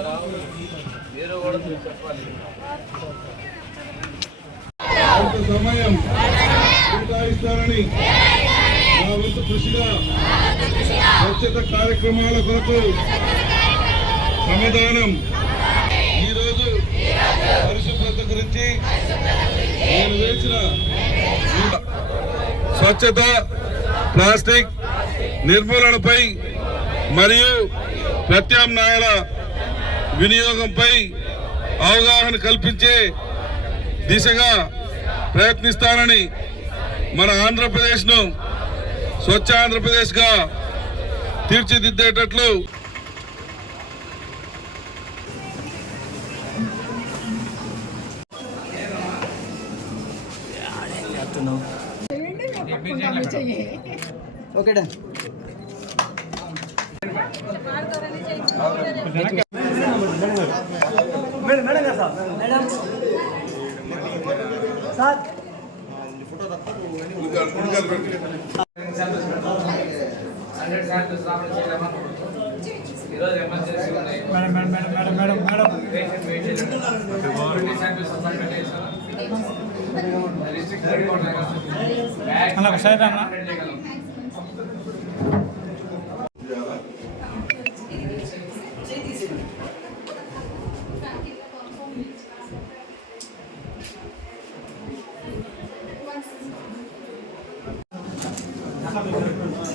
మీరు కూడా చెప్పాలి కొంత సమయం కేటాయిస్తారని నా వంతు కృషిగా స్వచ్ఛత కార్యక్రమాల కొరకు సమాధానం ఈరోజు పరిశుభ్రత గురించి నేను వేసిన స్వచ్ఛత ప్లాస్టిక్ నిర్మూలనపై మరియు ప్రత్యామ్నాయాల వినియోగంపై అవగాహన కల్పించే దిశగా ప్రయత్నిస్తానని మన ఆంధ్రప్రదేశ్ను స్వచ్ఛ ఆంధ్రప్రదేశ్గా తీర్చిదిద్దేటట్లు ఓకేడా డన్ సార్ హండ్రెడ్ శాంపిల్స్ రావడం చేయలేమా ఈరోజు ఎమర్జెన్సీ ఉన్నాయి madam madam madam madam madam madam patient wait చేయండి ట్వంటీ శాంపిల్స్ సబ్మిట్ చేశాను రిస్ట్రిక్ట్ రిపోర్ట్ అలా ఒకసారి అన్న.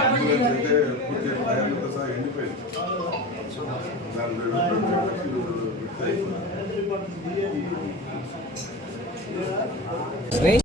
అంబులెన్స్ అయితే పూర్తి ప్రయాణంతో సహా ఎండిపోయింది దాని మీద